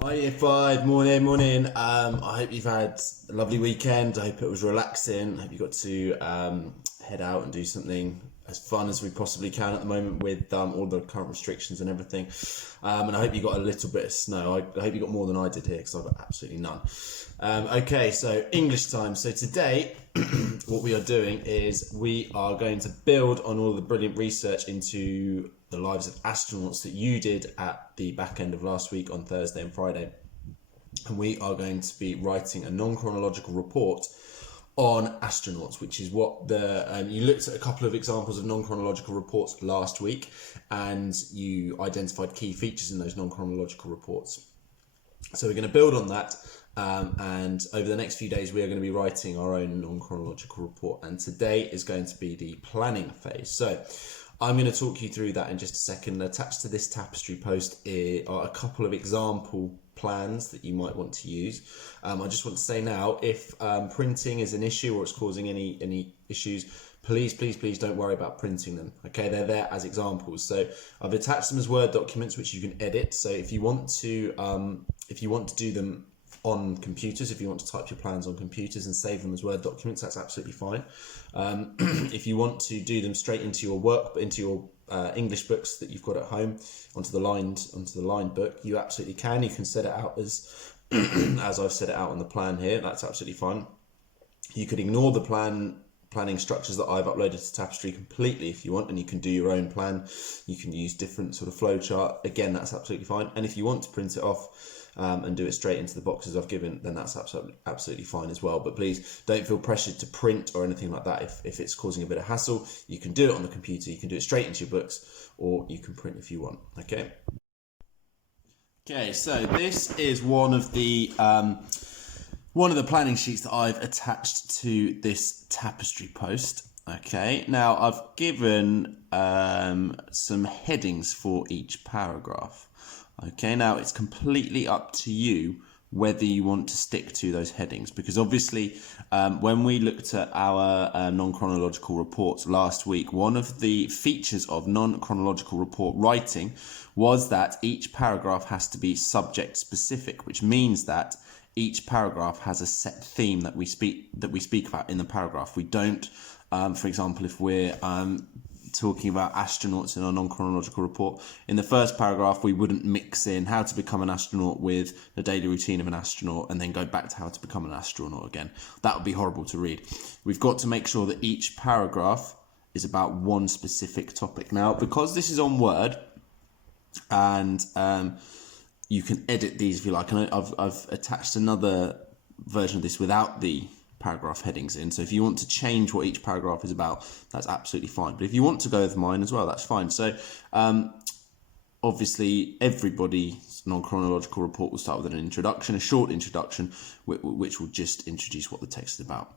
Hi Year 5, morning. I hope you've had a lovely weekend. I hope it was relaxing. I hope you got to head out and do something as fun as we possibly can at the moment with all the current restrictions and everything. And I hope you got a little bit of snow. I hope you got more than I did here because I've got absolutely none. Okay, so English time. So today, what we are doing is we are going to build on all the brilliant research into the lives of astronauts that you did at the back end of last week on Thursday and Friday. And we are going to be writing a non-chronological report on astronauts, which is what you looked at a couple of examples of non-chronological reports last week, and you identified key features in those non-chronological reports. So we're going to build on that, and over the next few days we are going to be writing our own non-chronological report, and today is going to be the planning phase. So I'm going to talk you through that in just a second. Attached to this tapestry post are a couple of example plans that you might want to use. I just want to say now, if printing is an issue or it's causing any issues, please don't worry about printing them. Okay, they're there as examples. So I've attached them as Word documents, which you can edit. So if you want to do them on computers, if you want to type your plans on computers and save them as Word documents, that's absolutely fine. If you want to do them straight into your English books that you've got at home, onto the lined book, you absolutely can. You can set it out as as I've set it out on the plan here. That's absolutely fine. You could ignore the planning structures that I've uploaded to Tapestry completely if you want, and you can do your own plan. You can use different sort of flow chart. Again, that's absolutely fine. And if you want to print it off and do it straight into the boxes I've given, then that's absolutely fine as well. But please don't feel pressured to print or anything like that. If it's causing a bit of hassle, you can do it on the computer. You can do it straight into your books, or you can print if you want. Okay, so this is one of the planning sheets that I've attached to this tapestry post. Okay, now I've given some headings for each paragraph. Okay, now it's completely up to you whether you want to stick to those headings, because obviously when we looked at our non-chronological reports last week, one of the features of non-chronological report writing was that each paragraph has to be subject specific, which means that each paragraph has a set theme that we speak about in the paragraph. We don't, for example, if we're talking about astronauts in our non-chronological report, in the first paragraph we wouldn't mix in how to become an astronaut with the daily routine of an astronaut and then go back to how to become an astronaut again. That would be horrible to read. We've got to make sure that each paragraph is about one specific topic. Now, because this is on Word, and you can edit these if you like, and I've attached another version of this without the paragraph headings in, so if you want to change what each paragraph is about, that's absolutely fine. But if you want to go with mine as well, that's fine. So obviously everybody's non-chronological report will start with an introduction, a short introduction, which will just introduce what the text is about.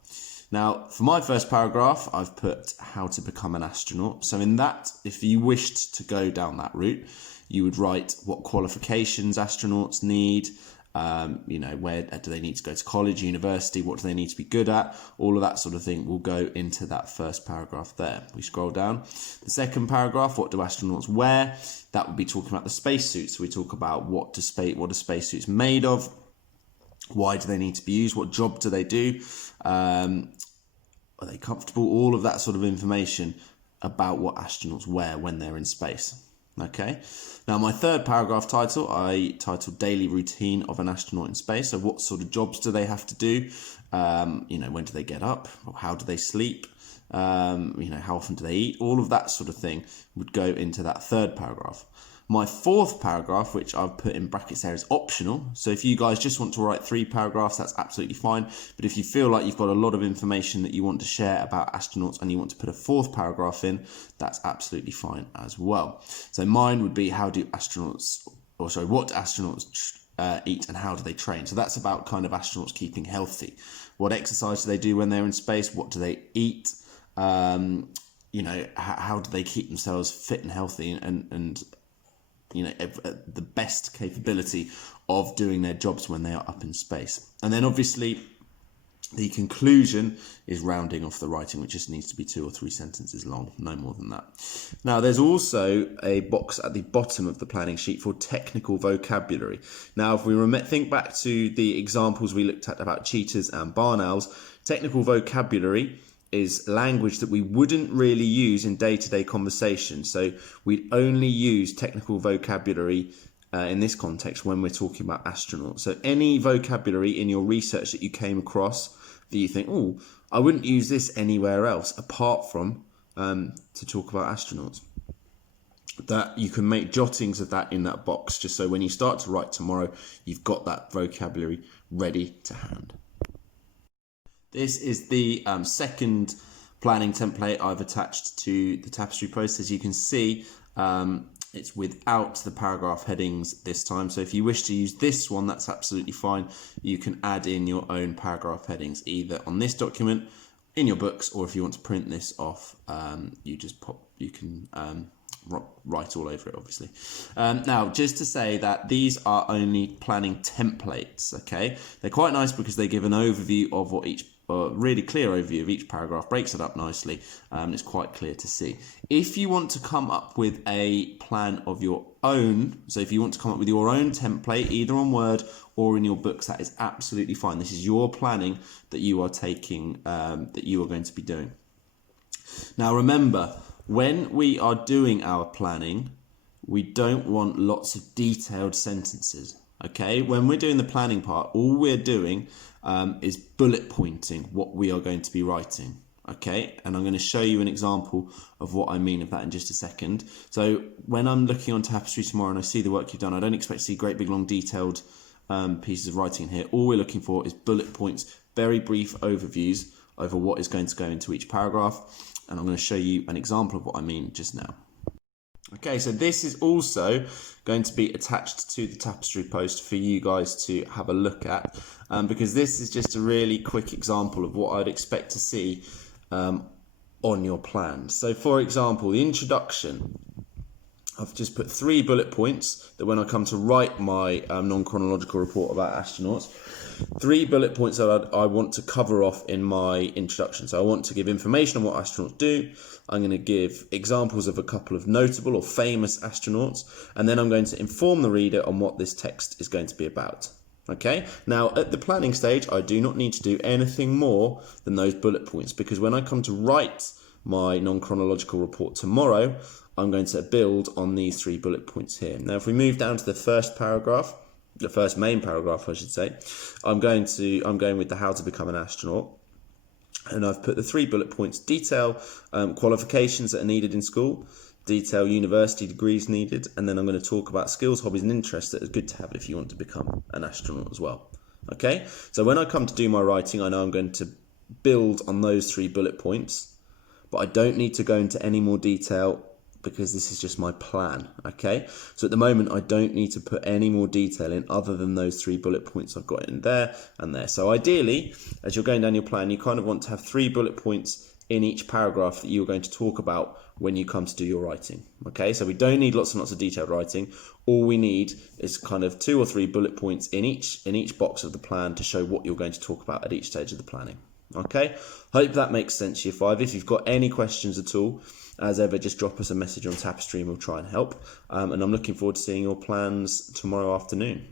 Now, for my first paragraph, I've put how to become an astronaut. So in that, if you wished to go down that route, you would write what qualifications astronauts need, where do they need to go to college, university, what do they need to be good at, all of that sort of thing will go into that first paragraph there. We scroll down. The second paragraph, what do astronauts wear? That would be talking about the spacesuits. So we talk about what are spacesuits made of, why do they need to be used, what job do they do, are they comfortable, all of that sort of information about what astronauts wear when they're in space. Okay, now my third paragraph title, I titled Daily Routine of an Astronaut in Space. So what sort of jobs do they have to do? When do they get up? How do they sleep? How often do they eat? All of that sort of thing would go into that third paragraph. My fourth paragraph, which I've put in brackets there, is optional. So if you guys just want to write 3 paragraphs, that's absolutely fine. But if you feel like you've got a lot of information that you want to share about astronauts and you want to put a 4th paragraph in, that's absolutely fine as well. So mine would be what do astronauts eat and how do they train? So that's about kind of astronauts keeping healthy. What exercise do they do when they're in space? What do they eat? How do they keep themselves fit and healthy and the best capability of doing their jobs when they are up in space. And then obviously The conclusion is rounding off the writing, which just needs to be 2 or 3 sentences long, no more than that. Now, there's also a box at the bottom of the planning sheet for technical vocabulary. Now, if we think back to the examples we looked at about cheetahs and barn owls, technical vocabulary is language that we wouldn't really use in day-to-day conversation. So we'd only use technical vocabulary in this context when we're talking about astronauts. So any vocabulary in your research that you came across that you think, oh, I wouldn't use this anywhere else apart from to talk about astronauts, that you can make jottings of that in that box, just so when you start to write tomorrow, you've got that vocabulary ready to hand. This is the second planning template I've attached to the Tapestry post. As you can see, it's without the paragraph headings this time. So if you wish to use this one, that's absolutely fine. You can add in your own paragraph headings, either on this document, in your books, or if you want to print this off, you can write all over it, obviously. Now, just to say that these are only planning templates, okay? They're quite nice because they give an overview of what each really clear overview of each paragraph, breaks it up nicely, and it's quite clear to see. If you want to come up with a plan of your own, so if you want to come up with your own template, either on Word or in your books, that is absolutely fine. This is your planning that you are taking, that you are going to be doing. Now remember, when we are doing our planning, we don't want lots of detailed sentences. Okay, when we're doing the planning part, all we're doing is bullet pointing what we are going to be writing. Okay, and I'm going to show you an example of what I mean of that in just a second. So when I'm looking on Tapestry tomorrow and I see the work you've done, I don't expect to see great big long detailed pieces of writing in here. All we're looking for is bullet points, very brief overviews over what is going to go into each paragraph. And I'm going to show you an example of what I mean just now. Okay, so this is also going to be attached to the Tapestry post for you guys to have a look at, because this is just a really quick example of what I'd expect to see on your plan. So for example, the introduction, I've just put 3 bullet points that when I come to write my non-chronological report about astronauts, 3 bullet points that I want to cover off in my introduction. So I want to give information on what astronauts do. I'm going to give examples of a couple of notable or famous astronauts, and then I'm going to inform the reader on what this text is going to be about. Okay, now at the planning stage, I do not need to do anything more than those bullet points, because when I come to write my non-chronological report tomorrow, I'm going to build on these 3 bullet points here. Now, if we move down to the first paragraph, the first main paragraph, I should say, I'm going with the how to become an astronaut. And I've put the 3 bullet points: detail qualifications that are needed in school, detail university degrees needed, and then I'm going to talk about skills, hobbies and interests that are good to have if you want to become an astronaut as well. Okay, so when I come to do my writing, I know I'm going to build on those 3 bullet points, but I don't need to go into any more detail because this is just my plan. Okay, so at the moment I don't need to put any more detail in other than those 3 bullet points I've got in there and there. So ideally, as you're going down your plan, you kind of want to have 3 bullet points in each paragraph that you're going to talk about when you come to do your writing. Okay, so we don't need lots and lots of detailed writing. All we need is kind of 2 or 3 bullet points in each box of the plan to show what you're going to talk about at each stage of the planning. Okay, hope that makes sense, Year 5. If you've got any questions at all, as ever, just drop us a message on Tapestry and we'll try and help. And I'm looking forward to seeing your plans tomorrow afternoon.